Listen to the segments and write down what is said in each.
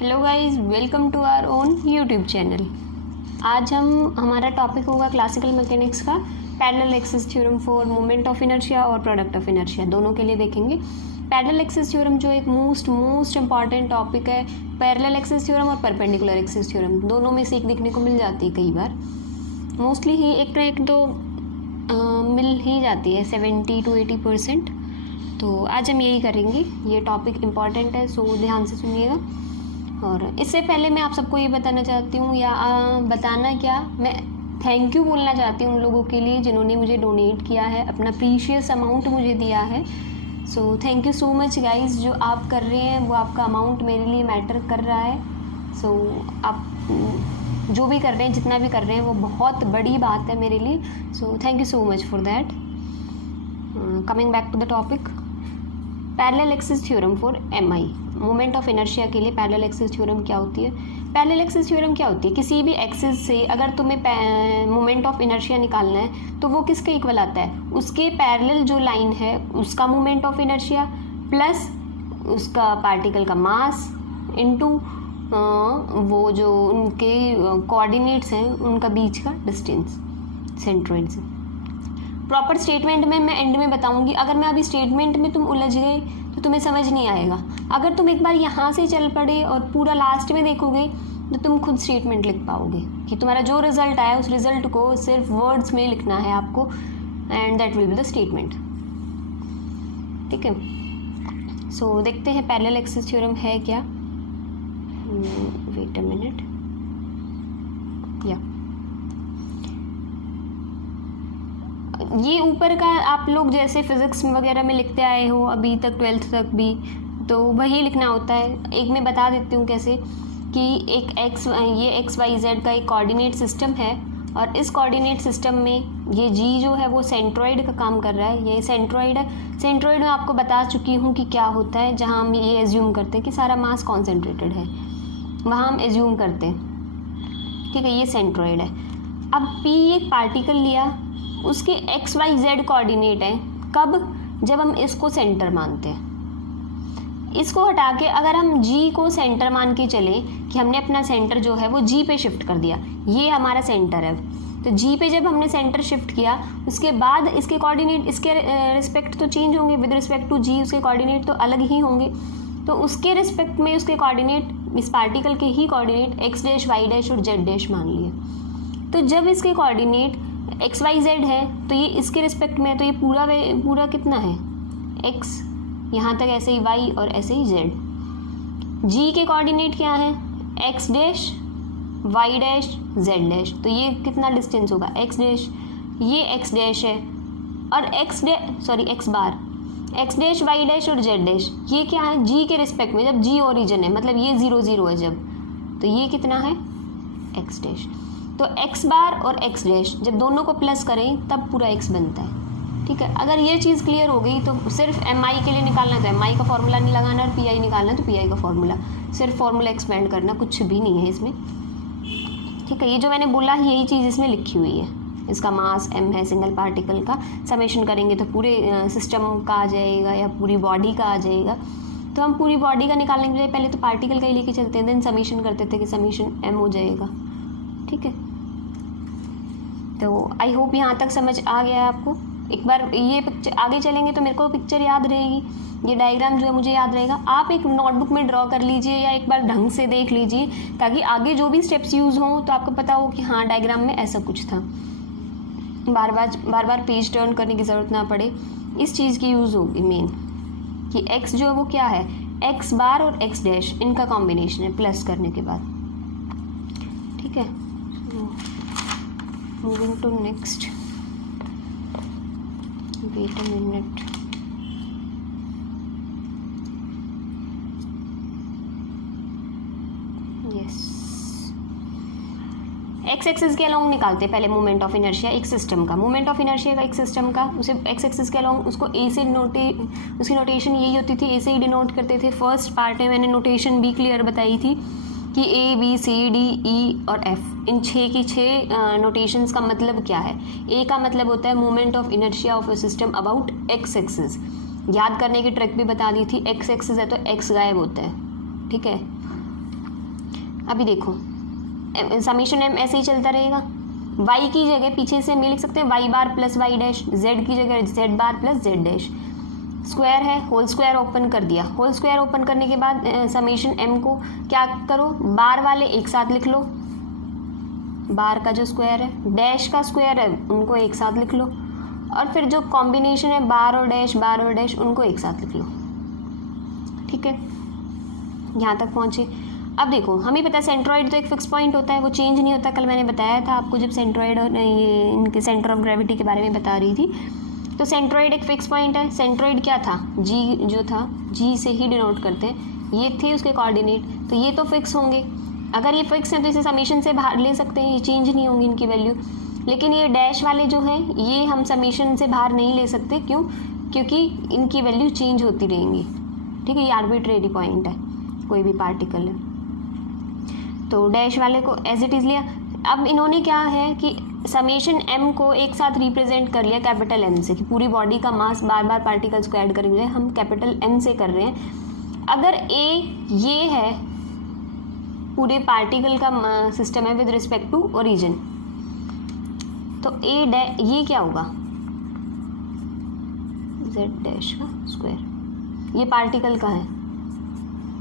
Hello guys, welcome to our own YouTube channel. आज हमारा topic होगा क्लासिकल मैकेनिक्स का parallel axis theorem for moment of inertia और product of inertia, दोनों के लिए देखेंगे। पैरेलल एक्सिस थ्योरम जो एक मोस्ट इंपॉर्टेंट टॉपिक है। पैरेलल एक्सिस थ्योरम और परपेंडिकुलर एक्सिस थ्योरम दोनों में से एक देखने को मिल जाती है कई बार, मोस्टली ही एक ना एक तो मिल ही जाती है 70 to 80%। तो आज हम यही करेंगे। ये टॉपिक इम्पॉर्टेंट है, सो ध्यान से सुनिएगा। और इससे पहले मैं आप सबको ये बताना चाहती हूँ, या बताना क्या, मैं थैंक यू बोलना चाहती हूँ उन लोगों के लिए जिन्होंने मुझे डोनेट किया है, अपना प्रीशियस अमाउंट मुझे दिया है। सो thank you so much guys. जो आप कर रहे हैं वो आपका अमाउंट मेरे लिए मैटर कर रहा है। सो आप जो भी कर रहे हैं, जितना भी कर रहे हैं, वो बहुत बड़ी बात है मेरे लिए। So thank you so much for that. Coming back to the topic, parallel axis theorem for MI, moment of inertia के लिए पैरेलल एक्सिस थ्योरम क्या होती है। पैरेलल एक्सिस थ्योरम क्या होती है? किसी भी एक्सिस से अगर तुम्हें मोमेंट ऑफ इनर्शिया निकालना है तो वो किसके इक्वल आता है? उसके पैरेलल जो लाइन है उसका मोमेंट ऑफ इनर्शिया प्लस उसका पार्टिकल का मास इनटू वो जो उनके कोऑर्डिनेट्स हैं उनका बीच का डिस्टेंस सेंट्रोइड से। प्रॉपर स्टेटमेंट में मैं एंड में बताऊंगी। अगर मैं अभी स्टेटमेंट में तुम उलझ गए तो तुम्हें समझ नहीं आएगा। अगर तुम एक बार यहाँ से चल पड़े और पूरा लास्ट में देखोगे तो तुम खुद स्टेटमेंट लिख पाओगे कि तुम्हारा जो रिजल्ट आया उस रिजल्ट को सिर्फ वर्ड्स में लिखना है आपको, and that will be the statement. ठीक है, सो देखते हैं पैरेलल एक्सिस थ्योरम है क्या। वेट अ मिनट, या ये ऊपर का आप लोग जैसे फिजिक्स वगैरह में लिखते आए हो अभी तक, 12th तक भी, तो वही लिखना होता है। एक मैं बता देती हूँ कैसे, कि एक ये XYZ का एक कोऑर्डिनेट सिस्टम है, और इस कोऑर्डिनेट सिस्टम में ये G जो है वो सेंट्रॉइड का काम कर रहा है। ये सेंट्रॉइड है। सेंट्रॉइड में आपको बता चुकी हूँ कि क्या होता है। जहाँ हम ये एज्यूम करते हैं कि सारा मास कॉन्सेंट्रेटेड है, वहाँ हम एज्यूम करते हैं। ठीक है, ये सेंट्रॉइड है। अब P एक पार्टिकल लिया, उसके XYZ कोऑर्डिनेट है। कब? जब हम इसको सेंटर मानते हैं। इसको हटा के अगर हम G को सेंटर मान के चले कि हमने अपना सेंटर जो है वो G पे शिफ्ट कर दिया, ये हमारा सेंटर है, तो G पे जब हमने सेंटर शिफ्ट किया उसके बाद इसके कोऑर्डिनेट इसके रिस्पेक्ट तो चेंज होंगे, विद रिस्पेक्ट टू G उसके कोऑर्डिनेट तो अलग ही होंगे। तो उसके रिस्पेक्ट में उसके कोऑर्डिनेट, इस पार्टिकल के ही coordinate x dash y dash और z डैश मान लिए। तो जब इसके कोऑर्डिनेट XYZ है तो ये इसके रिस्पेक्ट में है, तो ये पूरा कितना है? x, यहाँ तक ऐसे ही y और ऐसे ही z। G के कोऑर्डिनेट क्या है? x dash y dash z dash. तो ये कितना डिस्टेंस होगा? x डैश, ये x डैश है, और x बार, x डैश y डैश और z डैश ये क्या है? G के रिस्पेक्ट में, जब G ओरिजिन है, मतलब ये 0 0 है जब, तो ये कितना है? x dash. तो x बार और x डैश जब दोनों को प्लस करें तब पूरा x बनता है। ठीक है, अगर ये चीज़ क्लियर हो गई तो सिर्फ mi के लिए निकालना है तो mi का फॉर्मूला नहीं लगाना, और pi निकालना तो pi का फॉर्मूला, सिर्फ फॉर्मूला एक्सपेंड करना, कुछ भी नहीं है इसमें। ठीक है, ये जो मैंने बोला यही चीज़ इसमें लिखी हुई है। इसका मास m है सिंगल पार्टिकल का, समेशन करेंगे तो पूरे सिस्टम का आ जाएगा या पूरी बॉडी का आ जाएगा। तो हम पूरी बॉडी का निकालने के लिए पहले तो पार्टिकल का ही लेके चलते हैं, देन समेशन करते थे कि समेशन m हो जाएगा। ठीक है, तो आई होप यहाँ तक समझ आ गया है आपको। एक बार ये पिक्चर आगे चलेंगे तो मेरे को पिक्चर याद रहेगी, ये डायग्राम जो है मुझे याद रहेगा। आप एक नोटबुक में ड्रॉ कर लीजिए या एक बार ढंग से देख लीजिए, ताकि आगे जो भी स्टेप्स यूज़ हों तो आपको पता हो कि हाँ डायग्राम में ऐसा कुछ था। बार बार पेज टर्न करने की ज़रूरत ना पड़े, इस चीज़ की यूज़ होगी मेन, कि x जो है वो क्या है? x बार और x डैश इनका कॉम्बिनेशन है प्लस करने के बाद। ठीक है, moving to next, wait a minute, yes, x axis के अलोंग निकालते हैं पहले मोमेंट ऑफ इनर्शिया एक सिस्टम का। मोमेंट ऑफ इनर्शिया का एक सिस्टम का, उसे x एक्सिस के अलोंग उसको a से उसकी नोटेशन यही होती थी, a से ही डिनोट करते थे। फर्स्ट पार्ट में मैंने नोटेशन भी क्लियर बताई थी कि A B C D E और F, इन 6 की 6 नोटेशंस का मतलब क्या है। A का मतलब होता है moment of inertia of a system about x axis. याद करने की ट्रिक भी बता दी थी, x एक्सिस है तो x गायब होता है। ठीक है, अभी देखो समीशन एम ऐसे ही चलता रहेगा। वाई की जगह पीछे से हम ये लिख सकते हैं वाई बार प्लस वाई डैश, जेड की जगह जेड बार प्लस जेड डैश। स्क्वायर है, होल स्क्वायर ओपन कर दिया। होल स्क्वायर ओपन करने के बाद समीशन एम को क्या करो, बार वाले एक साथ लिख लो, बार का जो स्क्वायर है, डैश का स्क्वायर है उनको एक साथ लिख लो, और फिर जो कॉम्बिनेशन है बार और डैश उनको एक साथ लिख लो। ठीक है, यहाँ तक पहुँचे। अब देखो हमें पता है सेंट्रॉइड तो एक फिक्स पॉइंट होता है, वो चेंज नहीं होता। कल मैंने बताया था आपको जब सेंट्रॉइड और ये इनके सेंटर ऑफ ग्रेविटी के बारे में बता रही थी। तो सेंट्रॉइड एक फिक्स पॉइंट है। सेंट्रॉइड क्या था, जी जो था, जी से ही डिनोट करते हैं, ये थे उसके कोऑर्डिनेट, तो ये तो फिक्स होंगे। अगर ये फिक्स हैं तो इसे समीशन से बाहर ले सकते हैं, ये चेंज नहीं होंगी इनकी वैल्यू। लेकिन ये डैश वाले जो हैं ये हम समीशन से बाहर नहीं ले सकते, क्यों, क्योंकि इनकी वैल्यू चेंज होती रहेंगी। ठीक है, ये आर्बिट्रेरी पॉइंट है, कोई भी पार्टिकल है। तो डैश वाले को एज इट इज़ लिया। अब इन्होंने क्या है कि समेशन एम को एक साथ रिप्रेजेंट कर लिया कैपिटल एम से, कि पूरी बॉडी का मास बार बार पार्टिकल्स को ऐड करेंगे, हम कैपिटल एम से कर रहे हैं। अगर ए ये है पूरे पार्टिकल का सिस्टम है विद रिस्पेक्ट टू ओरिजिन, तो ए ये क्या होगा, जेड डैश का स्क्वायर, ये पार्टिकल का है,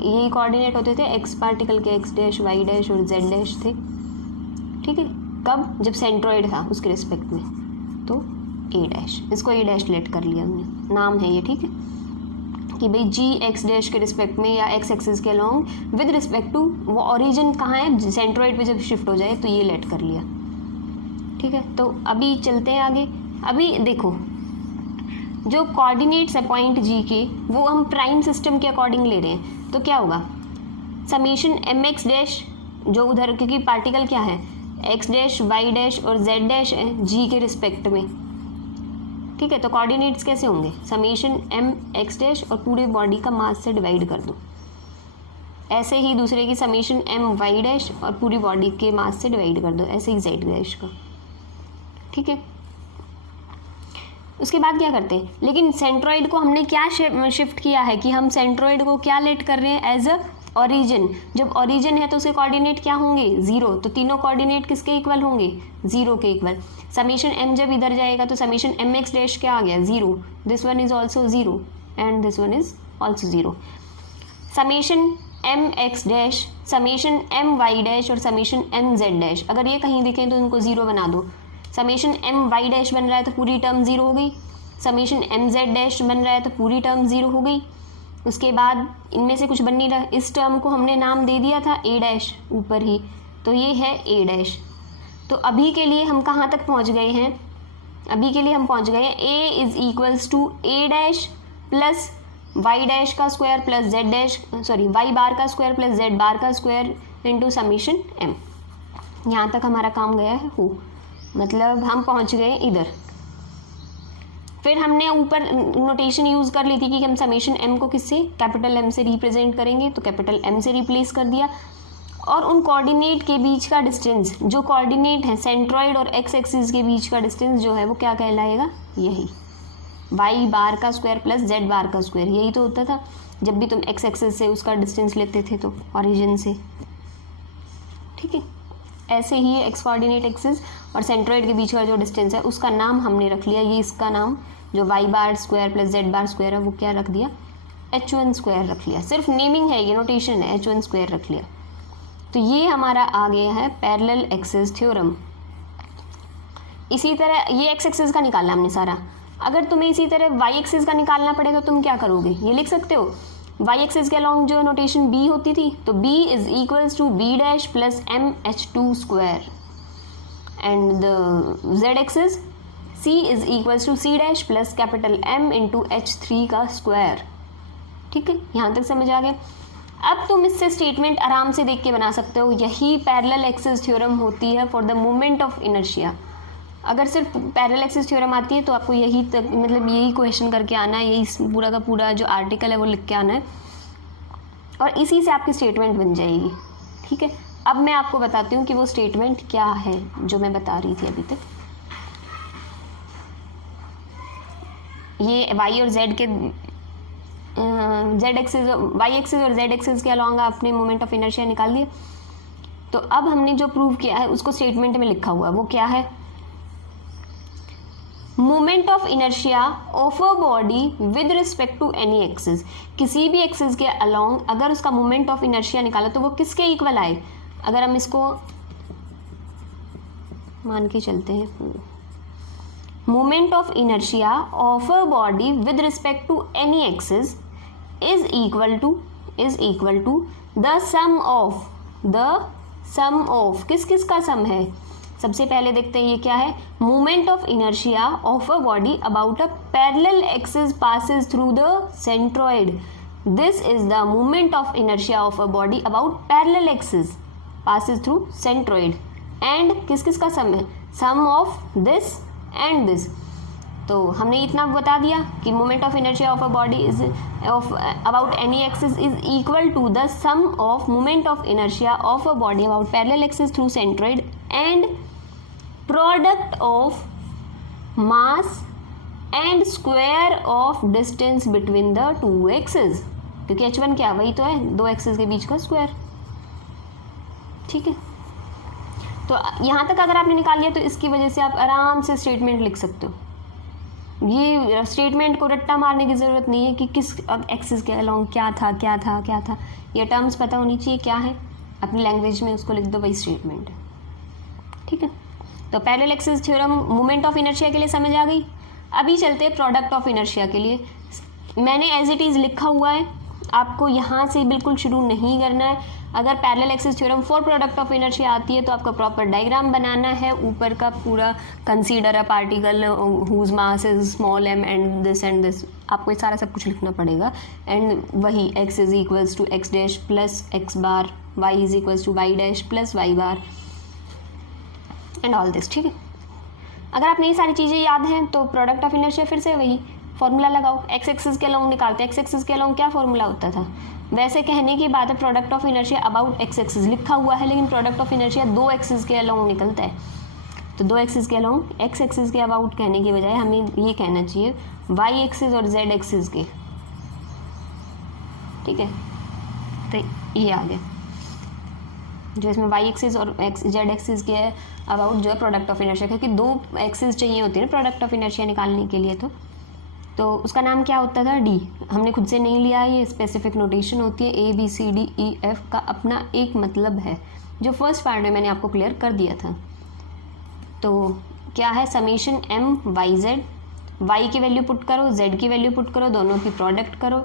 यही कोऑर्डिनेट होते थे, एक्स पार्टिकल के एक्स डैश, वाई डैश और जेड डैश थे। ठीक है, कब, जब सेंट्रॉइड था उसके रिस्पेक्ट में, तो ए डैश, इसको ए डैश लेट कर लिया हमने, नाम है ये। ठीक है, कि भाई जी एक्स डैश के रिस्पेक्ट में या एक्स एक्सिस के अलॉन्ग विद रिस्पेक्ट टू वो ओरिजिन कहाँ है, सेंट्रॉइड पे जब शिफ्ट हो जाए तो ये लेट कर लिया। ठीक है, तो अभी चलते हैं आगे। अभी देखो जो कोऑर्डिनेट्स है पॉइंट जी के, वो हम प्राइम सिस्टम के अकॉर्डिंग ले रहे हैं, तो क्या होगा, समीशन एम एक्स डैश जो उधर, क्योंकि पार्टिकल क्या है, एक्स डैश वाई डैश और जेड डैश है जी के रिस्पेक्ट में। ठीक है, तो कोऑर्डिनेट्स कैसे होंगे, समीशन एम एक्स डैश और पूरे बॉडी का मास से डिवाइड कर दो। ऐसे ही दूसरे की समीशन एम वाई डैश और पूरी बॉडी के मास से डिवाइड कर दो, ऐसे ही जेड डैश का। ठीक है, उसके बाद क्या करते हैं, लेकिन सेंट्रॉइड को हमने क्या शिफ्ट किया है कि हम सेंट्रॉइड को क्या लेट कर रहे हैं, एज अ ओरिजिन। जब ओरिजिन है तो उसके कोऑर्डिनेट क्या होंगे, जीरो, तो तीनों कोऑर्डिनेट किसके इक्वल होंगे, जीरो के इक्वल। समीशन एम जब इधर जाएगा तो समीशन एम एक्स डैश क्या आ गया, zero, this one is also zero and this one is also zero. Summation M X dash, summation M Y dash और समीशन एम जेड डैश, अगर ये कहीं दिखें तो इनको जीरो बना दो। समीशन एम वाई डैश बन रहा है तो पूरी टर्म जीरो हो गई, समीशन एम जेड डैश बन रहा है तो पूरी टर्म जीरो हो गई। उसके बाद इनमें से कुछ बन नहीं रहा, इस टर्म को हमने नाम दे दिया था ए डैश ऊपर ही, तो ये है ए डैश। तो अभी के लिए हम कहाँ तक पहुँच गए हैं, अभी के लिए हम पहुँच गए हैं a is equals to a dash plus y dash का square plus z dash, sorry y bar का स्क्वायर प्लस जेड बार का स्क्वायर इंटू समीशन एम। यहाँ तक हमारा काम गया है हो, मतलब हम पहुँच गए इधर। फिर हमने ऊपर नोटेशन यूज़ कर ली थी कि हम समेशन एम को किससे, कैपिटल एम से रिप्रेजेंट करेंगे, तो कैपिटल एम से रिप्लेस कर दिया। और उन कोऑर्डिनेट के बीच का डिस्टेंस, जो कोऑर्डिनेट है सेंट्रॉइड और एक्स एक्सिस के बीच का डिस्टेंस जो है वो क्या कहलाएगा, यही वाई बार का स्क्वायर प्लस जेड बार का स्क्वायर, यही तो होता था जब भी तुम एक्स एक्सिस से उसका डिस्टेंस लेते थे तो ओरिजिन से। ठीक है, ऐसे ही एक्स कोऑर्डिनेट एक्सिस और सेंट्रॉइड के बीच का जो डिस्टेंस है उसका नाम हमने रख लिया, ये इसका नाम जो Y bar square plus Z bar square है वो क्या रख दिया, h1 स्क्वायर रख लिया। सिर्फ नेमिंग है, ये नोटेशन है, h1 स्क्वायर रख लिया। तो ये हमारा आ गया है पैरेलल एक्सिस थ्योरम। इसी तरह ये एक्स एक्सिस का निकालना हमने सारा। अगर तुम्हें इसी तरह वाई एक्सिस का निकालना पड़े तो तुम क्या करोगे, ये लिख सकते हो, वाई एक्सिस के अलॉन्ग जो नोटेशन बी होती थी, तो B is equals to B dash plus M h2 square and the Z axis c is equals to c dash plus capital M into h3 का स्क्वायर। ठीक है, यहाँ तक समझ आ गए। अब तुम इससे स्टेटमेंट आराम से देख के बना सकते हो, यही पैरेलल एक्सिस थ्योरम होती है for the moment of inertia. अगर सिर्फ पैरेलल एक्सिस थ्योरम आती है तो आपको यही तक, मतलब यही क्वेश्चन करके आना है, यही पूरा का पूरा जो आर्टिकल है वो लिख के आना है और इसी से आपकी स्टेटमेंट बन जाएगी। ठीक है, अब मैं आपको बताती हूँ कि वो स्टेटमेंट क्या है जो मैं बता रही थी अभी तक। ये वाई और जेड के जेड एक्सिस, वाई एक्सिस और जेड एक्सिस के अलॉन्ग आपने मोमेंट ऑफ इनर्शिया निकाल दिया। तो अब हमने जो प्रूव किया है उसको स्टेटमेंट में लिखा हुआ है, वो क्या है? Moment of inertia of a body with respect to any axis, किसी भी एक्सिस के अलोंग अगर उसका मोमेंट ऑफ इनर्शिया निकाला तो वो किसके इक्वल आए? अगर हम इसको मान के चलते हैं, moment of inertia of a body with respect to any axis is equal to the sum of किस किस का सम है? सबसे पहले देखते हैं ये क्या है? Moment of inertia of a body about a parallel axis passes through the centroid, this is the moment of inertia of a body about parallel axis passes through centroid, and किस किस का सम है? Sum of this and this. तो हमने इतना बता दिया कि moment of inertia of a body is of about any axis is equal to the sum of moment of inertia of a body about parallel axis through centroid and product of mass and square of distance between the two axis, क्योंकि H1 क्या वही तो है, दो axis के बीच का square. ठीक है, तो यहाँ तक अगर आपने निकाल लिया तो इसकी वजह से आप आराम से स्टेटमेंट लिख सकते हो। ये स्टेटमेंट को रट्टा मारने की ज़रूरत नहीं है कि किस एक्सिस के अलोंग क्या था। ये टर्म्स पता होनी चाहिए क्या है, अपनी लैंग्वेज में उसको लिख दो, वही स्टेटमेंट है। ठीक है, तो parallel axis theorem moment of inertia के लिए समझ आ गई। अभी चलते हैं प्रोडक्ट ऑफ इनर्शिया के लिए। मैंने एज इट इज़ लिखा हुआ है, आपको यहाँ से बिल्कुल शुरू नहीं करना है। अगर parallel axis theorem for product of inertia आती है तो आपको प्रॉपर डायग्राम बनाना है, ऊपर का पूरा consider a particle whose mass is small m and this, आपको ये सारा सब कुछ लिखना पड़ेगा। एंड वही x is equals to x dash plus x bar, y is equals to y dash plus y bar and all this. ठीक है, अगर आपने ये सारी चीज़ें याद हैं तो प्रोडक्ट ऑफ इनर्शिया फिर से वही फॉर्मूला लगाओ, x एक्सिस के अलोंग निकालते हैं। x एक्सिस के अलोंग क्या फॉर्मूला होता था? वैसे कहने की बात है product of inertia about x axis लिखा हुआ है, लेकिन प्रोडक्ट ऑफ इनर्शिया दो एक्सिस के अलोंग निकलता है। तो दो एक्सिस के अलोंग x एक्सिस के अबाउट कहने की बजाय हमें ये कहना चाहिए y एक्सिस और z एक्सिस के। ठीक है, तो ये आ गया जो इसमें y एक्सिस और z एक्सिस के अबाउट जो है प्रोडक्ट ऑफ इनर्शिया, क्योंकि दो एक्सिस चाहिए होती है ना प्रोडक्ट ऑफ इनर्शिया निकालने के लिए। तो उसका नाम क्या होता था? डी। हमने खुद से नहीं लिया, ये स्पेसिफिक नोटेशन होती है। A B C D E F का अपना एक मतलब है, जो फर्स्ट पार्ट में मैंने आपको क्लियर कर दिया था। तो क्या है? Summation m y z, y की वैल्यू पुट करो, z की वैल्यू पुट करो, दोनों की प्रोडक्ट करो,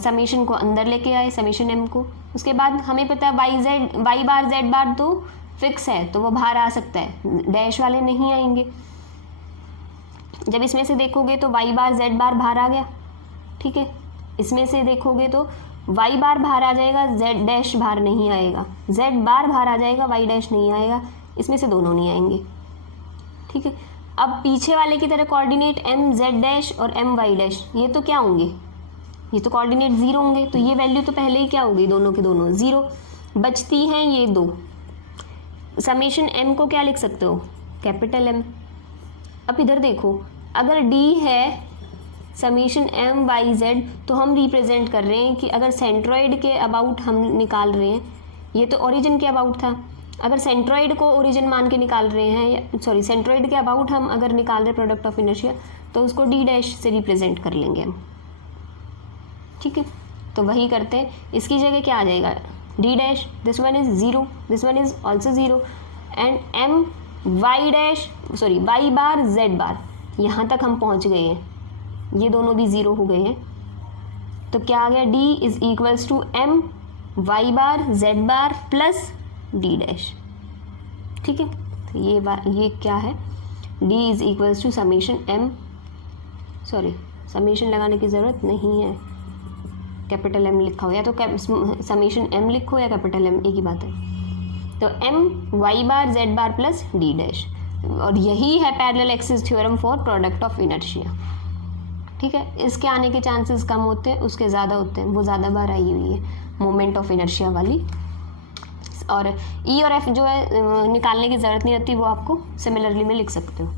समेशन को अंदर लेके आए, समेशन m को। उसके बाद हमें पता है y बार z बार तो फिक्स है, तो वो बाहर आ सकता है, डैश वाले नहीं आएंगे। जब इसमें से देखोगे तो y बार z बार बाहर आ गया। ठीक है, इसमें से देखोगे तो y बार बाहर आ जाएगा, z डैश बाहर नहीं आएगा, z बार बाहर आ जाएगा, y डैश नहीं आएगा, इसमें से दोनों नहीं आएंगे। ठीक है, अब पीछे वाले की तरह कोऑर्डिनेट m z डैश और m y डैश, ये तो क्या होंगे? ये तो कोऑर्डिनेट ज़ीरो होंगे, तो ये वैल्यू तो पहले ही क्या होगी? दोनों के दोनों ज़ीरो। बचती हैं ये दो। समेशन m को क्या लिख सकते हो? Capital M। अब इधर देखो, अगर d है समेशन m y z, तो हम रिप्रेजेंट कर रहे हैं कि अगर सेंट्रॉइड के अबाउट हम निकाल रहे हैं, ये तो ओरिजिन के अबाउट था, अगर सेंट्रॉइड को ओरिजिन मान के निकाल रहे हैं, सॉरी सेंट्रॉइड के अबाउट हम अगर निकाल रहे हैं प्रोडक्ट ऑफ इनर्शिया, तो उसको d डैश से रिप्रेजेंट कर लेंगे हम। ठीक है, तो वही करते हैं। इसकी जगह क्या आ जाएगा? d dash, this one is zero, this one is also zero, and m y dash sorry y bar z बार, यहाँ तक हम पहुँच गए हैं, ये दोनों भी ज़ीरो हो गए हैं। तो क्या आ गया? d is equals to m y bar z bar plus d dash. ठीक है, तो ये क्या है? d is equals to summation m, sorry summation लगाने की ज़रूरत नहीं है, कैपिटल M लिखा हो, या तो समेशन m लिखो या कैपिटल M, एक ही बात है। तो m y bar z bar plus d dash, और यही है parallel axis theorem for product of inertia. ठीक है, इसके आने के चांसेस कम होते हैं, उसके ज़्यादा होते हैं, वो ज़्यादा बार आई हुई है मोमेंट ऑफ इनर्शिया वाली। और E और F जो है निकालने की ज़रूरत नहीं रहती, वो आपको सिमिलरली में लिख सकते हो।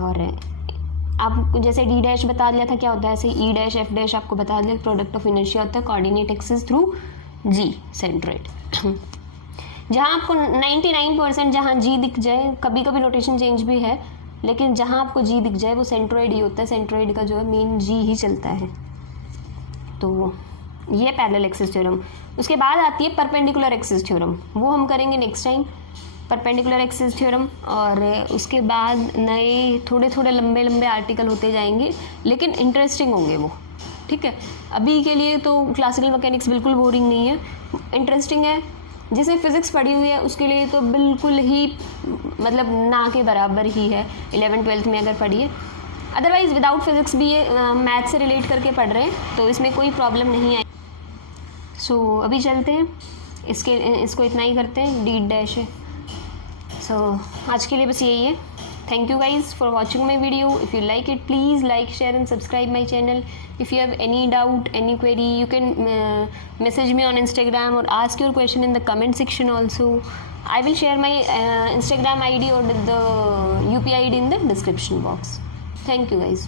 और आपको जैसे d डैश बता दिया था क्या होता है, ऐसे E डैश F डैश आपको बता दिया प्रोडक्ट ऑफ इनर्शिया होता है कोऑर्डिनेट एक्सिस थ्रू जी सेंट्रोइड। जहाँ आपको 99% जहाँ जी दिख जाए, कभी कभी नोटेशन चेंज भी है, लेकिन जहाँ आपको जी दिख जाए वो सेंट्रोइड ही होता है। सेंट्रोइड का जो है मेन जी ही चलता है। तो ये पैरेलल एक्सिस थ्योरम। उसके बाद आती है परपेंडिकुलर एक्सिस थ्योरम, वो हम करेंगे next time, perpendicular axis theorem. और उसके बाद नए थोड़े थोड़े लंबे लंबे आर्टिकल होते जाएंगे, लेकिन इंटरेस्टिंग होंगे वो, ठीक है। अभी के लिए तो क्लासिकल मैकेनिक्स बिल्कुल बोरिंग नहीं है, इंटरेस्टिंग है। जिसे फिज़िक्स पढ़ी हुई है उसके लिए तो बिल्कुल ही मतलब ना के बराबर ही है 11th-12th में अगर पढ़ी है। अदरवाइज़ विदाउट फिज़िक्स भी ये मैथ से रिलेट करके पढ़ रहे हैं तो इसमें कोई प्रॉब्लम नहीं आई। सो अभी चलते हैं, इसको इतना ही करते हैं, डी डैश है। सो आज के लिए बस यही है। Thank you guys for watching my video. If you like it, please like, share and subscribe my channel. If you have any doubt, any query, you can message me on Instagram or ask your question in the comment section also. I will share my Instagram ID or the UPI ID in the description box. Thank you guys.